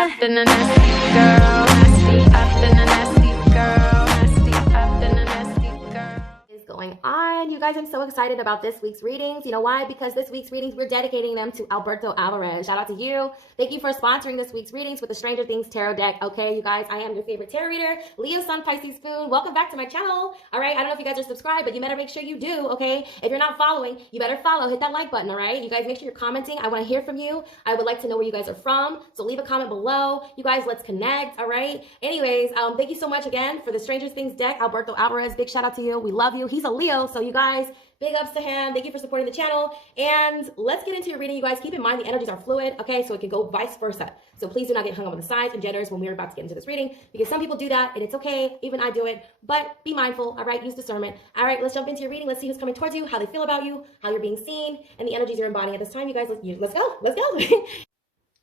up, then a nasty girl. Nasty up, then a nasty girl. Nasty up, then a nasty girl. Is going on, you guys? I'm so excited about this week's readings. You know why? Because this week's readings, we're dedicating them to 𝓚𝓲 𝓚. Shout out to you. Thank you for sponsoring this week's readings with the Stranger Things tarot deck. Okay, you guys, I am your favorite tarot reader, Leo, Sun, Pisces, Spoon. Welcome back to my channel. All right, I don't know if you guys are subscribed, but you better make sure you do. Okay, if you're not following, you better follow. Hit that like button. All right, you guys, make sure you're commenting. I want to hear from you. I would like to know where you guys are from, so leave a comment below. You guys, let's connect. All right. Anyways, thank you so much again for the Stranger Things deck, 𝓚𝓲 𝓚. Big shout out to you. We love you. He's a Leo, so you guys, big ups to him. Thank you for supporting the channel. And let's get into your reading, you guys. Keep in mind the energies are fluid, okay? So it can go vice versa. So please do not get hung up on the signs and genders when we're about to get into this reading, because some people do that and it's okay. Even I do it, but be mindful, all right? Use discernment. All right, let's jump into your reading. Let's see who's coming towards you, how they feel about you, how you're being seen, and the energies you're embodying at this time. You guys, let's go. Let's go.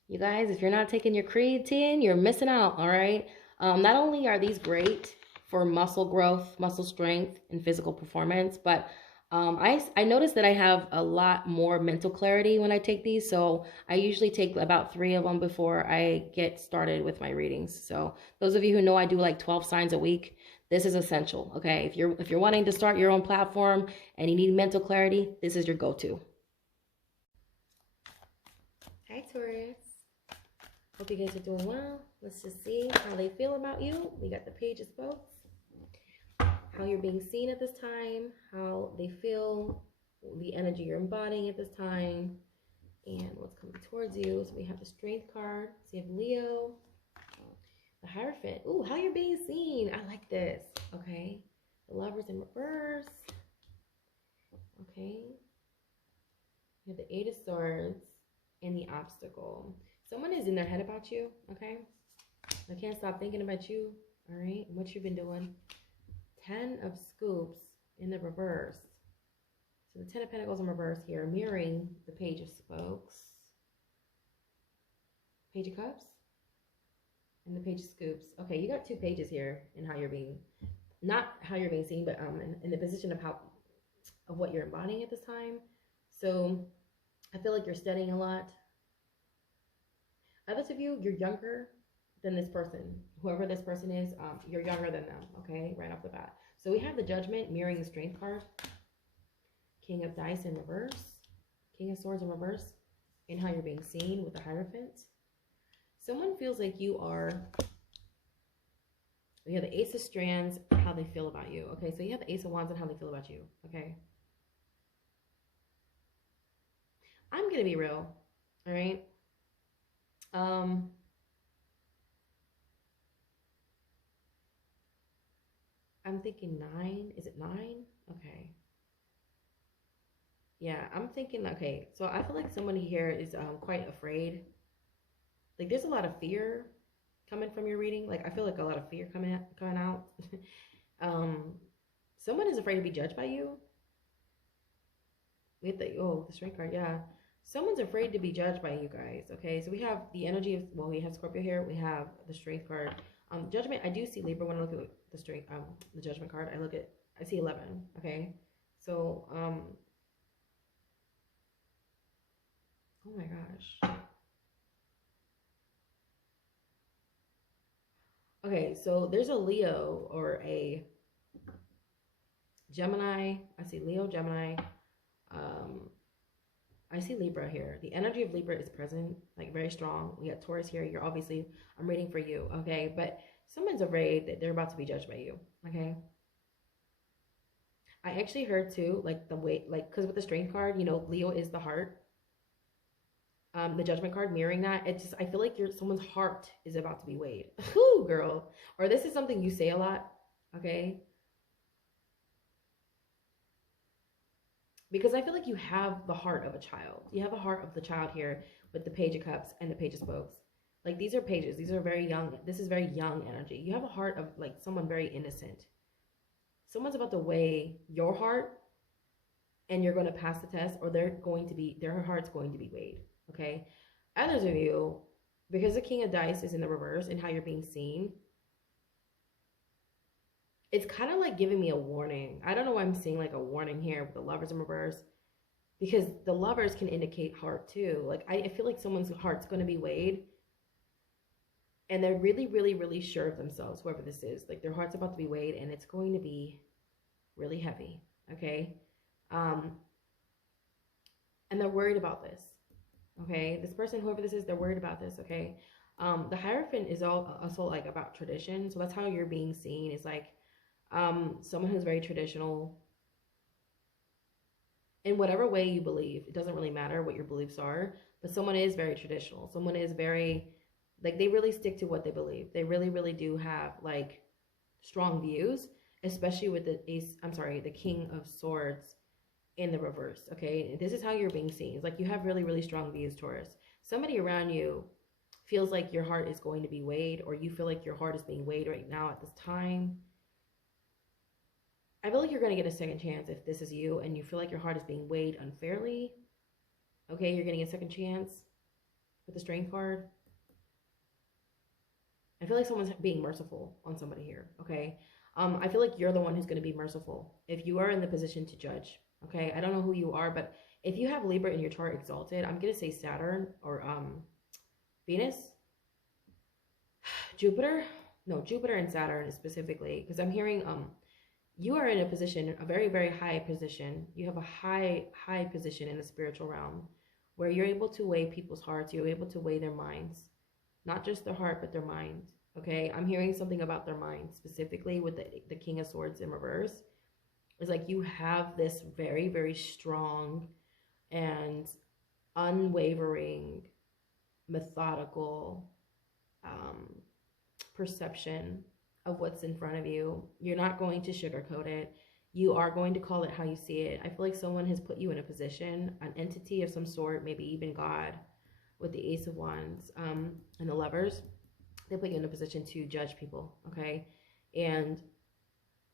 You guys, if you're not taking your creatine, you're missing out, all right? Not only are these great for muscle growth, muscle strength, and physical performance, but I noticed that I have a lot more mental clarity when I take these. So I usually take about 3 of them before I get started with my readings. So those of you who know I do like 12 signs a week, this is essential. Okay, if you're wanting to start your own platform and you need mental clarity, this is your go-to. Hi Taurus, hope you guys are doing well. Let's just see how they feel about you. We got the Page of Spokes. How you're being seen at this time, how they feel, the energy you're embodying at this time, and what's coming towards you. So we have the Strength card. So you have Leo, the Hierophant. Ooh, how you're being seen. I like this. Okay. The Lovers in reverse. Okay. You have the 8 of Swords and the Obstacle. Someone is in their head about you. Okay. I can't stop thinking about you. All right. And what you've been doing. 10 of Scoops in the reverse. So the 10 of Pentacles in reverse here, mirroring the Page of Spokes, Page of Cups, and the Page of Scoops. Okay, you got 2 pages here in how you're being, not how you're being seen, but in the position of what you're embodying at this time. So I feel like you're studying a lot. Others of you, you're younger than this person. Whoever this person is, you're younger than them, okay, right off the bat. So we have the Judgment mirroring the Strength card, King of Dice in reverse, King of Swords in reverse, and how you're being seen with the Hierophant. Someone feels like you are, we have the Ace of Strands, how they feel about you, okay? So you have the Ace of Wands and how they feel about you, okay? I'm gonna be real, all right? I'm thinking 9. Is it 9? Okay. Yeah, I'm thinking, okay, so I feel like somebody here is quite afraid. Like there's a lot of fear coming from your reading. Like I feel like a lot of fear coming out. Someone is afraid to be judged by you. We have the Strength card, yeah. Someone's afraid to be judged by you guys, okay? So we have the energy of, well, we have Scorpio here. We have the Strength card. Judgment, I do see Libra when I look at the Strength, the Judgment card. I see 11, okay? So, oh my gosh. Okay, so there's a Leo or a Gemini. I see Leo, Gemini. I see Libra here. The energy of Libra is present, like very strong. We got Taurus here. You're obviously, I'm reading for you, okay? But someone's afraid that they're about to be judged by you, okay? I actually heard too, like the way, like, because with the Strength card, you know, Leo is the heart. The Judgment card mirroring that, it's just, I feel like someone's heart is about to be weighed. Ooh, girl. Or this is something you say a lot, okay? Because I feel like you have the heart of a child. You have a heart of the child here with the Page of Cups and the Page of Spokes. Like these are pages. These are very young. This is very young energy. You have a heart of like someone very innocent. Someone's about to weigh your heart and you're going to pass the test, or their heart's going to be weighed. Okay. Others of you, because the King of Dice is in the reverse and how you're being seen, it's kind of like giving me a warning. I don't know why I'm seeing like a warning here with the Lovers in reverse, because the Lovers can indicate heart too. Like I feel like someone's heart's going to be weighed. And they're really, really, really sure of themselves, whoever this is. Like, their heart's about to be weighed, and it's going to be really heavy, okay? And they're worried about this, okay? This person, whoever this is, they're worried about this, okay? The Hierophant is also like about tradition. So that's how you're being seen. It's like someone who's very traditional in whatever way you believe. It doesn't really matter what your beliefs are, but someone is very traditional. Someone is very, like, they really stick to what they believe. They really, really do have like strong views, especially with the King of Swords in the reverse, okay? This is how you're being seen. It's like you have really, really strong views, Taurus. Somebody around you feels like your heart is going to be weighed, or you feel like your heart is being weighed right now at this time. I feel like you're going to get a second chance if this is you and you feel like your heart is being weighed unfairly. Okay, you're getting a second chance with the Strength card. I feel like someone's being merciful on somebody here, okay? I feel like you're the one who's going to be merciful if you are in the position to judge, okay? I don't know who you are, but if you have Libra in your chart exalted, I'm going to say Saturn or Venus, Jupiter and Saturn specifically, because I'm hearing you are in a position, a very, very high position. You have a high position in the spiritual realm where you're able to weigh people's hearts. You're able to weigh their minds, not just their heart, but their mind. Okay, I'm hearing something about their mind, specifically with the King of Swords in reverse. It's like you have this very, very strong and unwavering, methodical perception of what's in front of you. You're not going to sugarcoat it. You are going to call it how you see it. I feel like someone has put you in a position, an entity of some sort, maybe even God, with the Ace of Wands and the Lovers. They put you in a position to judge people, okay, and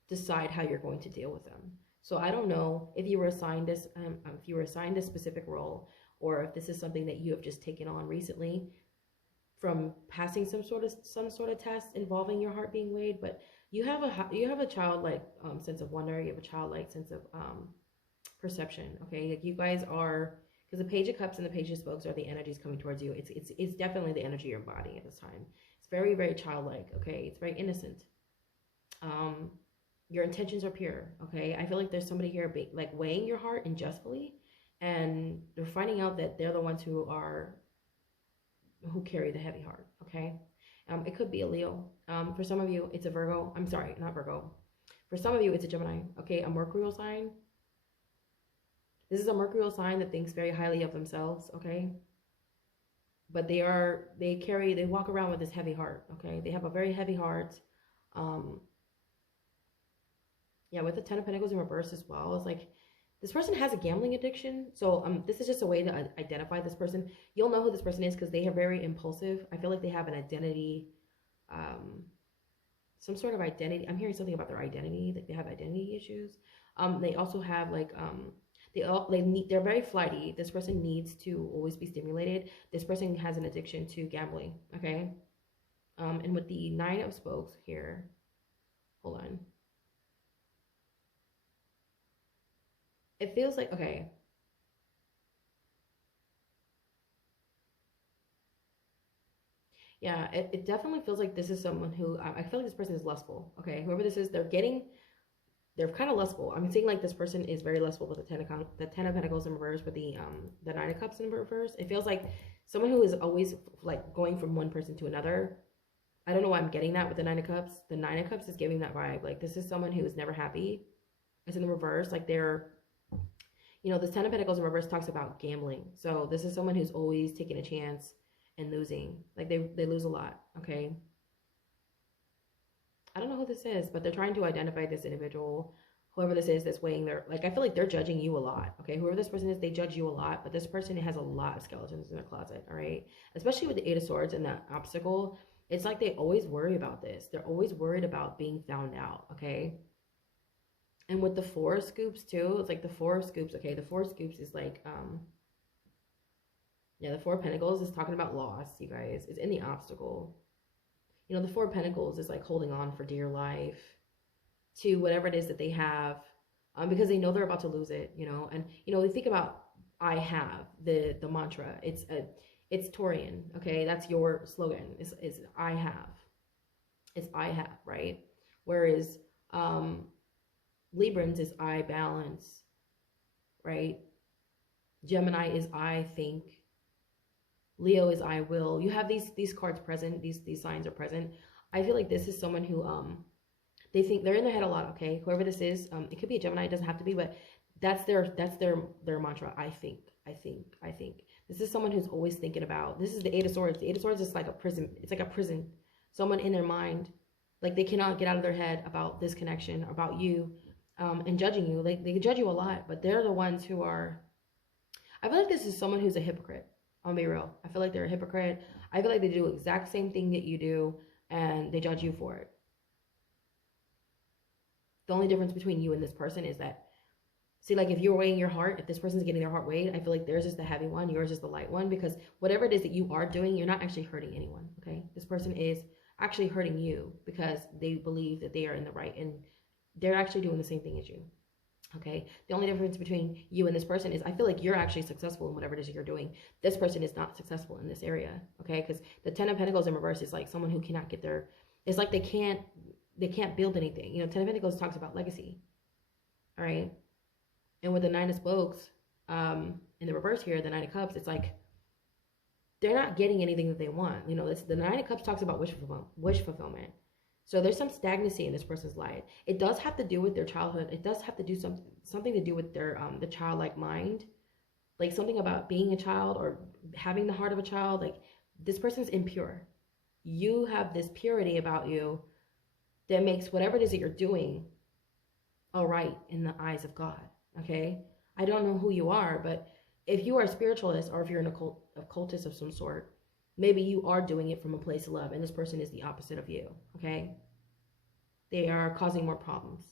decide how you're going to deal with them. So I don't know if you were assigned this, a specific role, or if this is something that you have just taken on recently from passing some sort of test involving your heart being weighed. But you have a childlike sense of wonder. You have a childlike sense of perception, okay? Like, you guys are, because the Page of Cups and the Page of Spokes are the energies coming towards you. It's definitely the energy you're embodying at this time. It's very, very childlike, okay? It's very innocent. Your intentions are pure, okay? I feel like there's somebody here like weighing your heart unjustly, and they're finding out that they're the ones who carry the heavy heart, okay? It could be a Leo. For some of you, it's a Virgo. I'm sorry, not Virgo. For some of you, it's a Gemini, okay? A Mercurial sign. This is a Mercurial sign that thinks very highly of themselves, okay? But they walk around with this heavy heart, okay? They have a very heavy heart. Yeah, with the Ten of Pentacles in reverse as well. It's like this person has a gambling addiction. So this is just a way to identify this person. You'll know who this person is because they are very impulsive. I feel like they have an identity, some sort of identity. I'm hearing something about their identity, like they have identity issues. They also have like they're very flighty. This person needs to always be stimulated. This person has an addiction to gambling, okay? And with the Nine of Spokes here, hold on. It feels like, okay. Yeah, it definitely feels like this is someone who, I feel like this person is lustful, okay? Whoever this is, they're kind of lustful. I'm seeing like this person is very lustful with the Ten of Pentacles in reverse, with the Nine of Cups in reverse. It feels like someone who is always like going from one person to another. I don't know why I'm getting that with the Nine of Cups. The Nine of Cups is giving that vibe. Like, this is someone who is never happy. It's in the reverse. Like, they're, you know, the Ten of Pentacles in reverse talks about gambling. So this is someone who's always taking a chance and losing. Like, they lose a lot, okay? I don't know who this is, but they're trying to identify this individual, whoever this is that's weighing their, like, I feel like they're judging you a lot, okay? Whoever this person is, they judge you a lot, but this person has a lot of skeletons in their closet, all right? Especially with the Eight of Swords and that obstacle. It's like they always worry about this. They're always worried about being found out, okay? And with the Four of Scoops too, it's like the Four of Scoops, okay? The Four of Scoops is like, yeah, the Four of Pentacles is talking about loss, you guys. It's in the obstacle. You know, the Four of Pentacles is like holding on for dear life to whatever it is that they have, because they know they're about to lose it, you know? And, you know, we think about I have, the mantra. It's Taurian, okay? That's your slogan, is I have. It's I have, right? Whereas Librans is I balance, right? Gemini is I think. Leo is I will. You have these cards present, these signs are present. I feel like this is someone who they think they're in their head a lot, okay? Whoever this is, it could be a Gemini, it doesn't have to be, but that's their mantra. I think. This is someone who's always thinking about, this is the Eight of Swords. The Eight of Swords is like a prison. It's like a prison. Someone in their mind, like they cannot get out of their head about this connection, about you, and judging you. Like they judge you a lot, but they're the ones who are, I feel like this is someone who's a hypocrite. I'll be real. I feel like they're a hypocrite. I feel like they do the exact same thing that you do, and they judge you for it. The only difference between you and this person is that, see, like if you're weighing your heart, if this person's getting their heart weighed, I feel like theirs is the heavy one, yours is the light one, because whatever it is that you are doing, you're not actually hurting anyone, okay? This person is actually hurting you because they believe that they are in the right, and they're actually doing the same thing as you, okay? The only difference between you and this person is I feel like you're actually successful in whatever it is that you're doing. This person is not successful in this area, okay? Because the Ten of Pentacles in reverse is like someone who cannot get their, it's like they can't build anything. You know, Ten of Pentacles talks about legacy, all right? And with the Nine of Spokes in the reverse here, the Nine of Cups, it's like they're not getting anything that they want. You know, it's, the Nine of Cups talks about wish fulfillment. So there's some stagnancy in this person's life. It does have to do with their childhood. It does have to do something to do with their the childlike mind, like something about being a child or having the heart of a child. Like this person's impure. You have this purity about you that makes whatever it is that you're doing all right in the eyes of God. Okay, I don't know who you are, but if you are a spiritualist or if you're an occultist of some sort, maybe you are doing it from a place of love, and this person is the opposite of you. Okay, they are causing more problems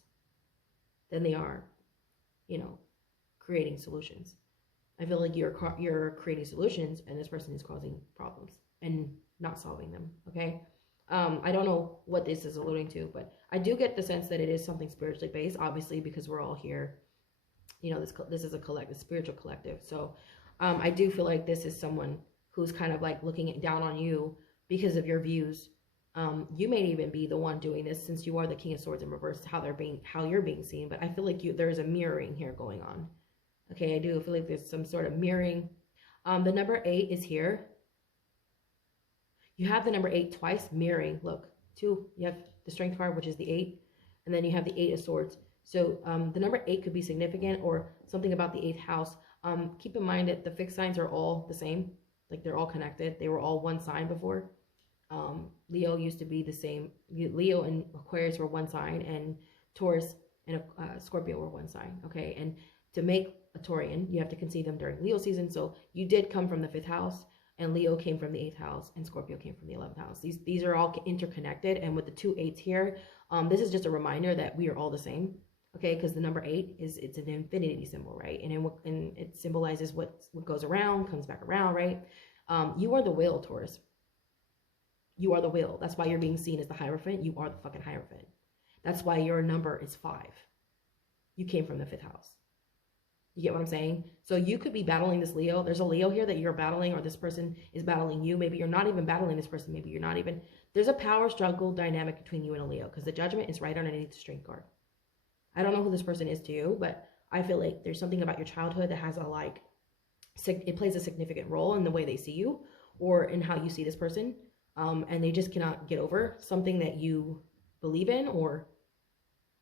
than they are, you know, creating solutions. I feel like you're creating solutions, and this person is causing problems and not solving them. Okay. I don't know what this is alluding to, but I do get the sense that it is something spiritually based, obviously, because we're all here. You know, this is a collective, spiritual collective. So I do feel like this is someone who's kind of like looking down on you because of your views. You may even be the one doing this, since you are the King of Swords in reverse, how you're being seen. But I feel like there's a mirroring here going on. Okay, I do feel like there's some sort of mirroring. The number 8 is here. You have the number 8 twice, mirroring. Look, 2, you have the Strength card, which is the 8, and then you have the 8 of Swords. So the number 8 could be significant, or something about the 8th house. Keep in mind that the fixed signs are all the same. Like they're all connected. They were all one sign before. Leo used to be the same. Leo and Aquarius were one sign, and Taurus and Scorpio were one sign. Okay, and to make a Taurian, you have to conceive them during Leo season. So you did come from the 5th house, and Leo came from the 8th house, and Scorpio came from the 11th house. These are all interconnected, and with the 2 8s here, this is just a reminder that we are all the same. Okay, because the number 8 it's an infinity symbol, right? And it symbolizes what goes around comes back around, right? You are the wheel, Taurus. You are the wheel. That's why you're being seen as the Hierophant. You are the fucking Hierophant. That's why your number is 5. You came from the 5th house. You get what I'm saying? So you could be battling this Leo. There's a Leo here that you're battling, or this person is battling you. Maybe you're not even battling this person. Maybe you're not even. There's a power struggle dynamic between you and a Leo, because the Judgment is right underneath the Strength card. I don't know who this person is to you, but I feel like there's something about your childhood that has a it plays a significant role in the way they see you, or in how you see this person. And they just cannot get over something that you believe in, or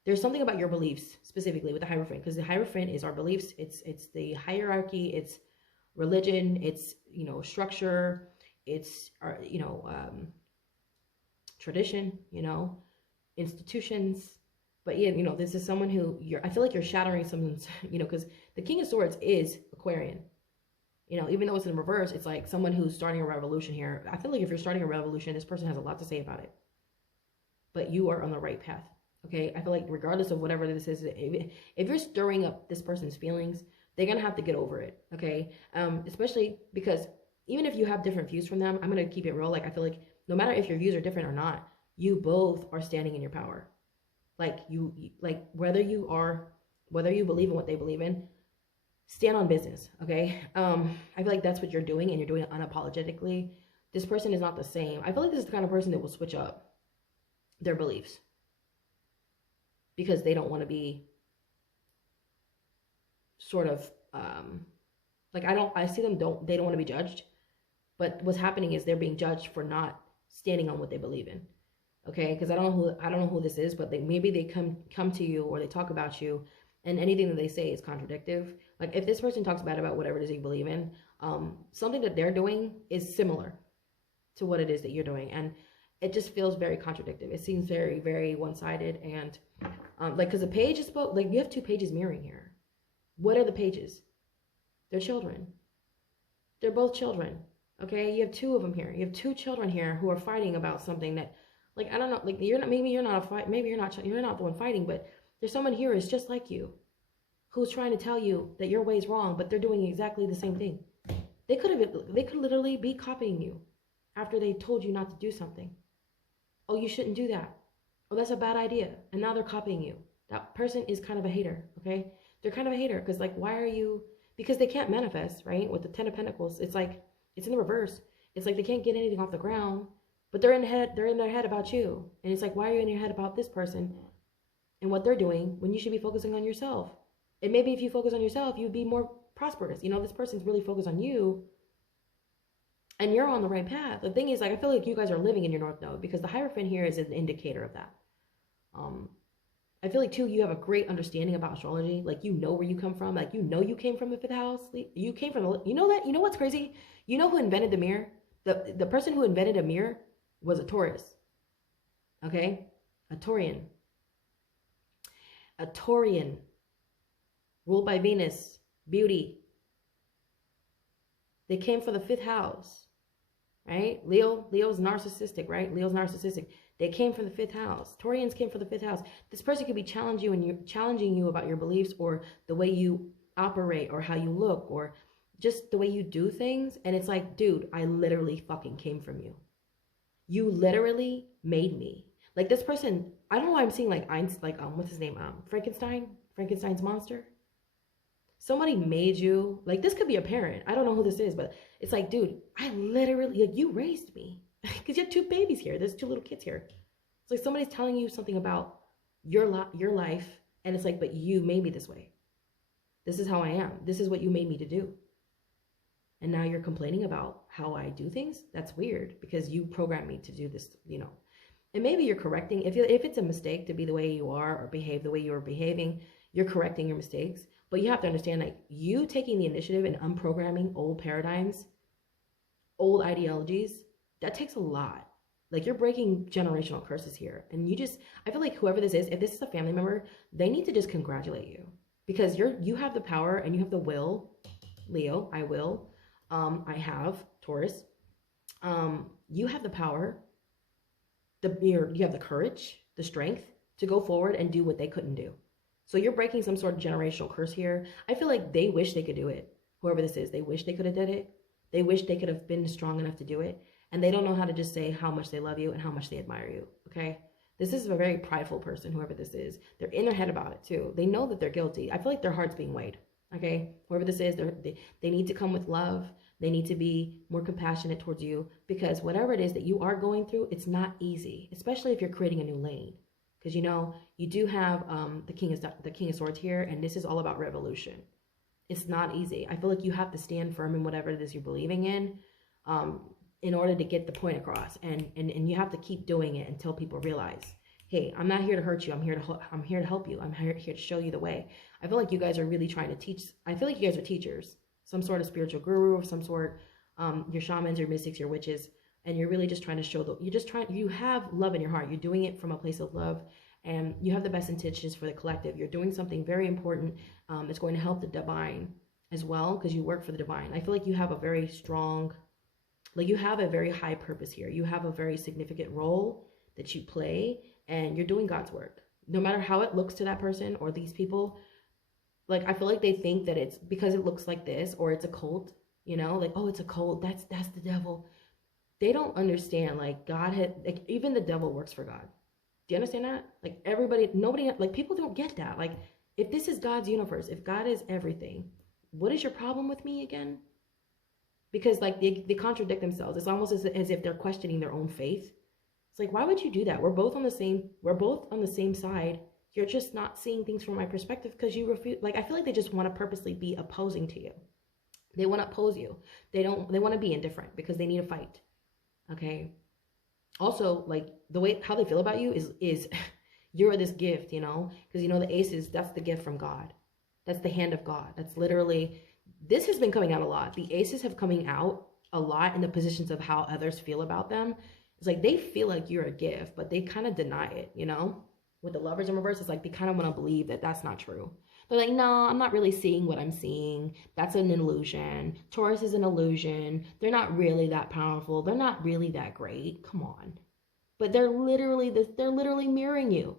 there's something about your beliefs specifically with the Hierophant, because the Hierophant is our beliefs. It's the hierarchy, it's religion, it's, you know, structure, it's, you know, tradition, you know, institutions. But yeah, you know, this is someone who I feel like you're shattering someone's, you know, because the King of Swords is Aquarian. You know, even though it's in reverse, it's like someone who's starting a revolution here. I feel like if you're starting a revolution, this person has a lot to say about it. But you are on the right path. Okay, I feel like regardless of whatever this is, if you're stirring up this person's feelings, they're going to have to get over it. Okay, especially because even if you have different views from them, I'm going to keep it real. Like, I feel like no matter if your views are different or not, you both are standing in your power. Like whether you believe in what they believe in, stand on business, okay? I feel like that's what you're doing, and you're doing it unapologetically. This person is not the same. I feel like this is the kind of person that will switch up their beliefs because they don't want to be sort of, like, I see them, they don't want to be judged, but what's happening is they're being judged for not standing on what they believe in, okay? Because I don't know who this is, but maybe they come to you, or they talk about you, and anything that they say is contradictive. Like, if this person talks bad about whatever it is you believe in, something that they're doing is similar to what it is that you're doing, and it just feels very contradictive. It seems very, very one-sided, and like, because the page is like, you have two pages mirroring here. What are the pages? They're children. They're both children. Okay, you have two of them here. You have two children here who are fighting about something that, like, I don't know, like, maybe you're not the one fighting, but there's someone here who's just like you, who's trying to tell you that your way is wrong, but they're doing exactly the same thing. They could literally be copying you after they told you not to do something. Oh, you shouldn't do that. Oh, that's a bad idea. And now they're copying you. That person is kind of a hater, okay? They're kind of a hater because, like, why are you, because they can't manifest, right? With the 10 of Pentacles, it's like, it's in the reverse. It's like they can't get anything off the ground, but they're in their head about you. And it's like, why are you in your head about this person and what they're doing when you should be focusing on yourself? And maybe if you focus on yourself, you'd be more prosperous. You know, this person's really focused on you, and you're on the right path. The thing is, like, I feel like you guys are living in your North Node, because the Hierophant here is an indicator of that. I feel like, too, you have a great understanding about astrology. Like, you know where you come from. Like, you know you came from the 5th house. You came from, you know that? You know what's crazy? You know who invented the mirror? The person who invented a mirror was a Taurus. Okay? A Taurian. A Taurian. Ruled by Venus. Beauty. They came from the 5th house. Right? Leo's narcissistic, right? Leo's narcissistic. They came from the 5th house. Taurians came from the 5th house. This person could be challenging you about your beliefs, or the way you operate, or how you look, or just the way you do things. And it's like, dude, I literally fucking came from you. You literally made me. Like, this person, I don't know why I'm seeing, like, what's his name? Frankenstein's monster. Somebody made you. Like, this could be a parent. I don't know who this is, but it's like, dude, I literally, like, you raised me. Because you have two babies here. There's two little kids here. It's like somebody's telling you something about your life, and it's like, but you made me this way. This is how I am. This is what you made me to do. And now you're complaining about how I do things? That's weird, because you programmed me to do this, you know. And maybe you're correcting, if it's a mistake to be the way you are, or behave the way you are behaving, you're correcting your mistakes. But you have to understand, like, you taking the initiative and unprogramming old paradigms, old ideologies, that takes a lot. Like, you're breaking generational curses here. And I feel like whoever this is, if this is a family member, they need to just congratulate you. Because you have the power, and you have the will. Leo, I will. I have Taurus. You have the power. You have the courage, the strength to go forward and do what they couldn't do. So you're breaking some sort of generational curse here. I feel like they wish they could do it. Whoever this is, they wish they could have did it. They wish they could have been strong enough to do it. And they don't know how to just say how much they love you and how much they admire you, okay? This is a very prideful person, whoever this is. They're in their head about it, too. They know that they're guilty. I feel like their heart's being weighed, okay? Whoever this is, they need to come with love. They need to be more compassionate towards you, because whatever it is that you are going through, it's not easy, especially if you're creating a new lane. Because, you know, you do have the King of Swords here, and this is all about revolution. It's not easy. I feel like you have to stand firm in whatever it is you're believing in order to get the point across, and you have to keep doing it until people realize, hey, I'm not here to hurt you. I'm here to help you. I'm here to show you the way. I feel like you guys are really trying to teach. I feel like you guys are teachers, some sort of spiritual guru of some sort. Your shamans, your mystics, your witches, and you're really just trying to show you have love in your heart. You're doing it from a place of love, and you have the best intentions for the collective. You're doing something very important. It's going to help the divine as well, because you work for the divine. I feel like you have a very strong, like, you have a very high purpose here. You have a very significant role that you play, and you're doing God's work. No matter how it looks to that person or these people, like, I feel like they think that it's because it looks like this, or it's a cult, you know, like, oh, it's a cult, that's the devil. They don't understand, like, like, even the devil works for God. Do you understand that? Like, nobody, like, people don't get that. Like, if this is God's universe, if God is everything, what is your problem with me again? Because like they contradict themselves. It's almost as if they're questioning their own faith. It's like, why would you do that? We're both on the same side. You're just not seeing things from my perspective because you refuse. Like, I feel like they just want to purposely be opposing to you. They want to oppose you. They want to be indifferent because they need a fight. Okay. Also, like how they feel about you is you're this gift, you know, because you know the aces, that's the gift from God. That's the hand of God. That's literally, this has been coming out a lot. The aces have coming out a lot in the positions of how others feel about them. It's like they feel like you're a gift, but they kind of deny it, you know? With the Lovers in reverse, it's like they kind of want to believe that that's not true. They're like, no, I'm not really seeing what I'm seeing. That's an illusion. Taurus is an illusion. They're not really that powerful. They're not really that great. Come on. But they're literally mirroring you.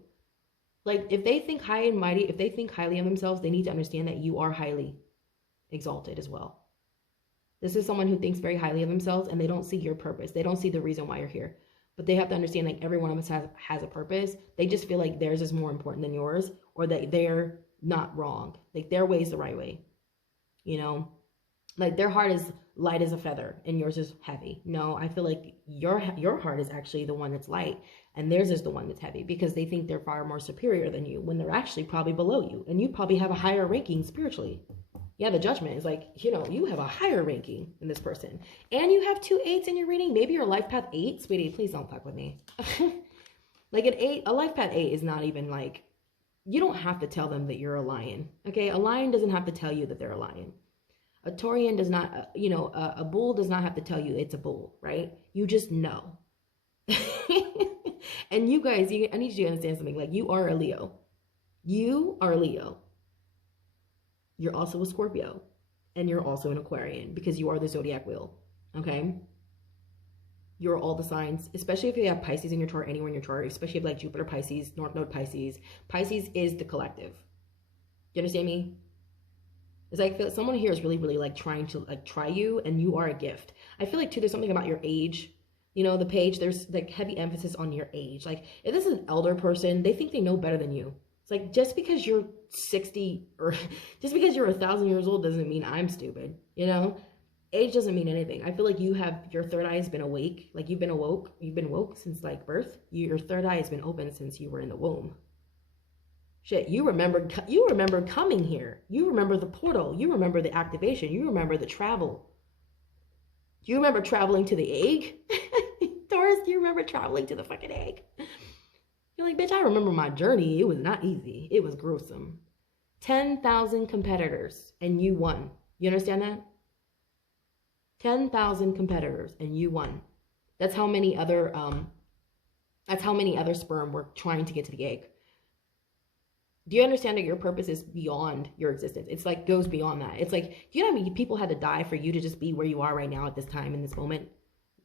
Like, if they think high and mighty, if they think highly of themselves, they need to understand that you are highly exalted as well. This is someone who thinks very highly of themselves and they don't see your purpose. They don't see the reason why you're here. But they have to understand, like, every one of us has a purpose. They just feel like theirs is more important than yours, or that they're not wrong. Like, their way is the right way. You know? Like, their heart is light as a feather and yours is heavy. No, I feel like your heart is actually the one that's light and theirs is the one that's heavy because they think they're far more superior than you when they're actually probably below you. And you probably have a higher ranking spiritually. Yeah, the judgment is like, you know, you have a higher ranking than this person. And you have 2 8s in your reading. Maybe you're life path 8. Sweetie, please don't fuck with me. Like a life path 8 is not even like, you don't have to tell them that you're a lion. Okay, a lion doesn't have to tell you that they're a lion. A Taurian does not, you know, a bull does not have to tell you it's a bull, right? You just know. And you guys, I need you to understand something. Like, you are a Leo. You are a Leo. You're also a Scorpio. And you're also an Aquarian because you are the zodiac wheel, okay? You're all the signs, especially if you have Pisces in your chart, anywhere in your chart, especially if like Jupiter Pisces, North Node Pisces. Pisces is the collective. You understand me? It's like, I feel like someone here is really, really like trying to like try you, and you are a gift. I feel like too, there's something about your age. You know, the page, there's like heavy emphasis on your age. Like, if this is an elder person, they think they know better than you. It's like, just because you're 60 or just because you're 1,000 years old doesn't mean I'm stupid. You know, age doesn't mean anything. I feel like you have, your third eye has been awake. Like, you've been woke since like birth. Your third eye has been open since you were in the womb. Shit, you remember coming here. You remember the portal. You remember the activation. You remember the travel. Do you remember traveling to the egg? Taurus, do you remember traveling to the fucking egg? You're like, bitch, I remember my journey. It was not easy. It was gruesome. 10,000 competitors and you won. You understand that? 10,000 competitors and you won. That's how many other sperm were trying to get to the egg. Do you understand that your purpose is beyond your existence? It's like, goes beyond that. It's like, do you know how many people had to die for you to just be where you are right now at this time, in this moment,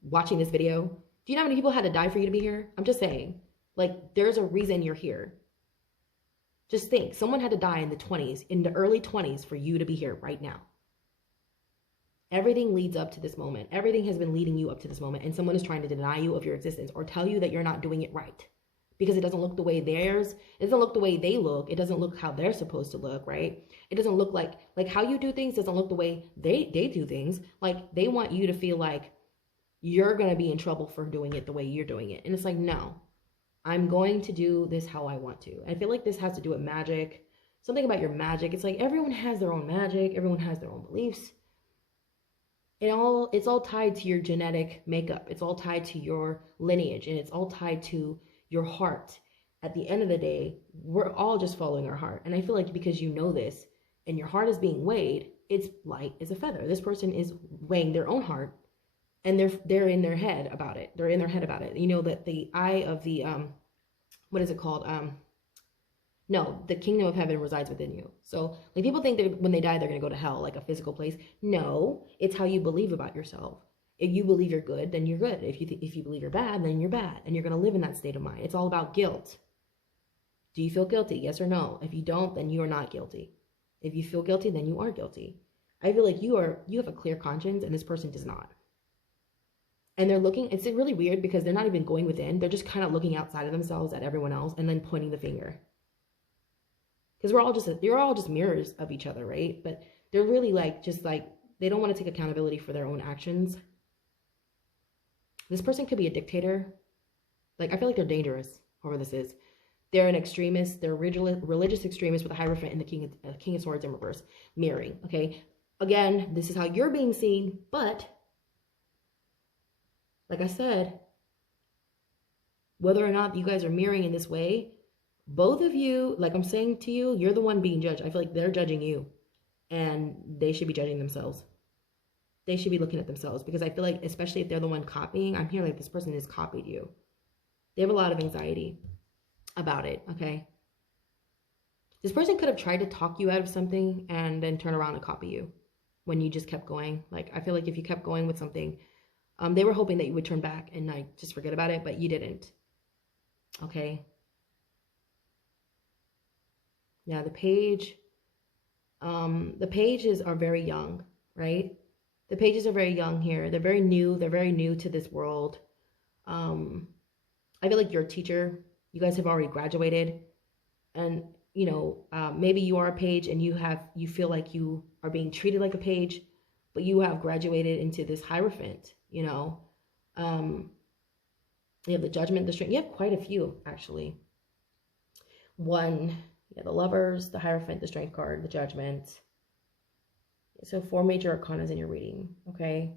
watching this video? Do you know how many people had to die for you to be here? I'm just saying, like, there's a reason you're here. Just think, someone had to die in the 20s, in the early 20s for you to be here right now. Everything leads up to this moment. Everything has been leading you up to this moment, and someone is trying to deny you of your existence or tell you that you're not doing it right. Because it doesn't look the way theirs, it doesn't look the way they look, it doesn't look how they're supposed to look, right? It doesn't look like how you do things doesn't look the way they do things. Like, they want you to feel like you're going to be in trouble for doing it the way you're doing it. And it's like, no, I'm going to do this how I want to. I feel like this has to do with magic, something about your magic. It's like, everyone has their own magic, everyone has their own beliefs. It's all tied to your genetic makeup. It's all tied to your lineage, and it's all tied to your heart. At the end of the day, we're all just following our heart. And I feel like because you know this and your heart is being weighed, it's light as a feather. This person is weighing their own heart, and they're in their head about it. They're in their head about it. You know that the eye of the what is it called? No, the kingdom of heaven resides within you. So like, people think that when they die they're going to go to hell, like a physical place. No, it's how you believe about yourself. If you believe you're good, then you're good. If you believe you're bad, then you're bad. And you're going to live in that state of mind. It's all about guilt. Do you feel guilty? Yes or no? If you don't, then you are not guilty. If you feel guilty, then you are guilty. I feel like you have a clear conscience, and this person does not. And they're looking, it's really weird because they're not even going within. They're just kind of looking outside of themselves at everyone else and then pointing the finger. Because you're all just mirrors of each other, right? But they're really like, just like, they don't want to take accountability for their own actions. This person could be a dictator. Like, I feel like they're dangerous, whoever this is. They're an extremist. They're religious extremist with a Hierophant and the King of Swords in reverse, mirroring. Okay, again, this is how you're being seen, but like I said, whether or not you guys are mirroring in this way, both of you, like I'm saying to you, you're the one being judged. I feel like they're judging you, and they should be judging themselves. They should be looking at themselves, because I feel like, especially if they're the one copying, I'm hearing like this person has copied you. They have a lot of anxiety about it, okay? This person could have tried to talk you out of something and then turn around and copy you when you just kept going. Like, I feel like if you kept going with something, they were hoping that you would turn back and like just forget about it, but you didn't, okay? Yeah, the pages are very young, right? The pages are very young here. They're very new. They're very new to this world. I feel like you're a teacher. You guys have already graduated, and you know, maybe you are a page and you feel like you are being treated like a page, but you have graduated into this Hierophant, you know. You have the Judgment, the Strength. You have quite a few, actually. Yeah, the Lovers, the Hierophant, the Strength card, the Judgment. So 4 major arcanas in your reading, okay?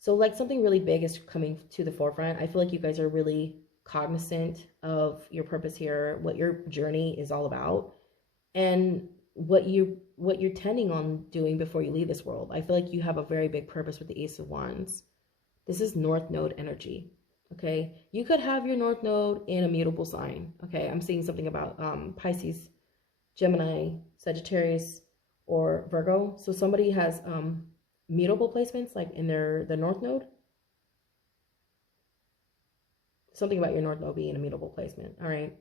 So like something really big is coming to the forefront. I feel like you guys are really cognizant of your purpose here, what your journey is all about, and what you're tending on doing before you leave this world. I feel like you have a very big purpose with the Ace of Wands. This is North Node energy, okay? You could have your North Node in a mutable sign, okay? I'm seeing something about Pisces, Gemini, Sagittarius, or Virgo. So somebody has mutable placements like in the North Node. Something about your North Node being a mutable placement. All right.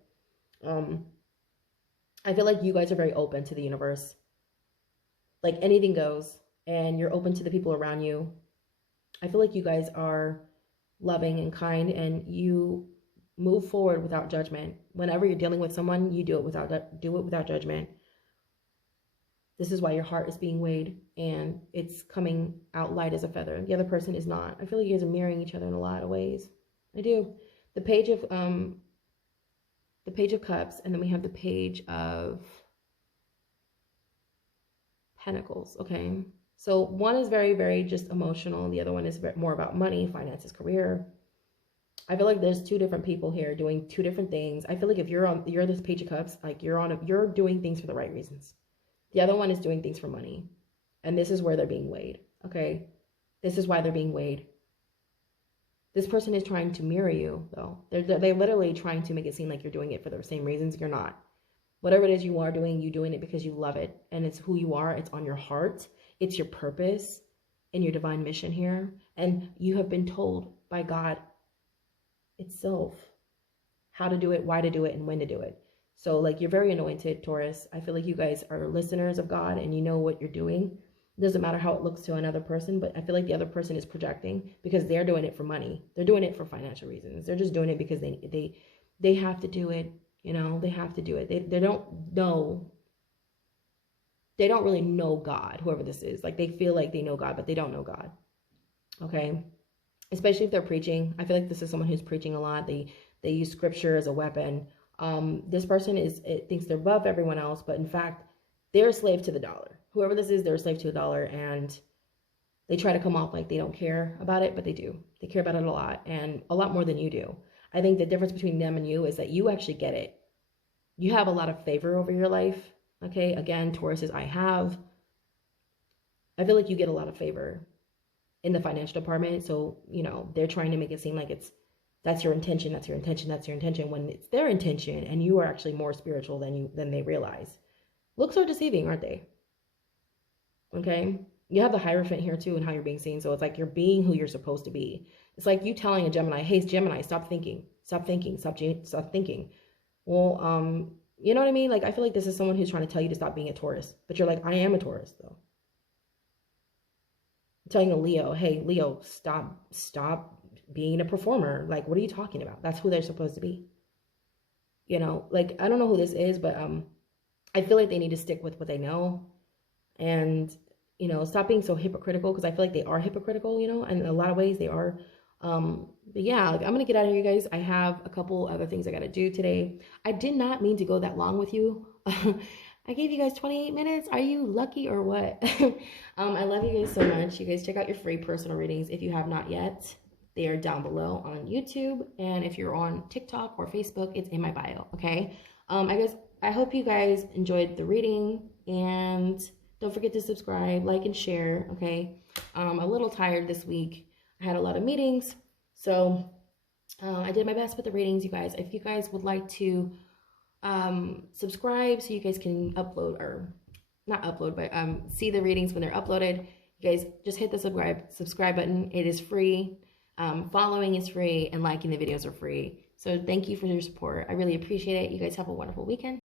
I feel like you guys are very open to the universe. Like anything goes, and you're open to the people around you. I feel like you guys are loving and kind, and you move forward without judgment. Whenever you're dealing with someone, you do it without judgment. This is why your heart is being weighed, and it's coming out light as a feather. The other person is not. I feel like you guys are mirroring each other in a lot of ways. I do. The Page of Cups, and then we have the Page of Pentacles. Okay, so one is very, very just emotional. The other one is more about money, finances, career. I feel like there's 2 different people here doing 2 different things. I feel like if you're this Page of Cups, like you're doing things for the right reasons. The other one is doing things for money. And this is where they're being weighed, okay? This is why they're being weighed. This person is trying to mirror you, though. They're literally trying to make it seem like you're doing it for the same reasons. You're not. Whatever it is you are doing, you're doing it because you love it. And it's who you are. It's on your heart. It's your purpose and your divine mission here. And you have been told by God itself how to do it, why to do it, and when to do it. So like you're very anointed, Taurus. I feel like you guys are listeners of God and you know what you're doing. It doesn't matter how it looks to another person, but I feel like the other person is projecting because they're doing it for money. They're doing it for financial reasons. They're just doing it because they have to do it. You know, they have to do it. They don't know. They don't really know God, whoever this is. Like they feel like they know God, but they don't know God. Okay. Especially if they're preaching. I feel like this is someone who's preaching a lot. They use scripture as a weapon. This person thinks they're above everyone else, but in fact, they're a slave to the dollar. Whoever this is, they're a slave to the dollar, and they try to come off like they don't care about it, but they do. They care about it a lot, and a lot more than you do. I think the difference between them and you is that you actually get it. You have a lot of favor over your life. Okay, again, Taurus says, I feel like you get a lot of favor in the financial department. So, you know, they're trying to make it seem like that's your intention, that's your intention, that's your intention, when it's their intention, and you are actually more spiritual than they realize. Looks are deceiving, aren't they? Okay, you have the Hierophant here too, and how you're being seen. So it's like you're being who you're supposed to be. It's like you telling a Gemini, hey, Gemini, stop thinking, stop thinking, stop thinking. Well, you know what I mean? Like, I feel like this is someone who's trying to tell you to stop being a Taurus, but you're like, I am a Taurus though. I'm telling a Leo, hey, Leo, stop being a performer. Like, what are you talking about? That's who they're supposed to be. You know, like, I don't know who this is, but I feel like they need to stick with what they know. and, you know, stop being so hypocritical, because I feel like they are hypocritical, you know, and in a lot of ways they are. But yeah, like, I'm gonna get out of here, you guys. I have a couple other things I gotta do today. I did not mean to go that long with you. I gave you guys 28 minutes. Are you lucky or what? I love you guys so much. You guys check out your free personal readings if you have not yet. They are down below on YouTube, and if you're on TikTok or Facebook, it's in my bio. Okay. I hope you guys enjoyed the reading, and don't forget to subscribe, like, and share. Okay. I'm a little tired this week. I had a lot of meetings, so I did my best with the readings, you guys. If you guys would like to subscribe so you guys can upload, or not upload, but see the readings when they're uploaded, you guys just hit the subscribe button. It is free. Following is free, and liking the videos are free. So thank you for your support. I really appreciate it. You guys have a wonderful weekend.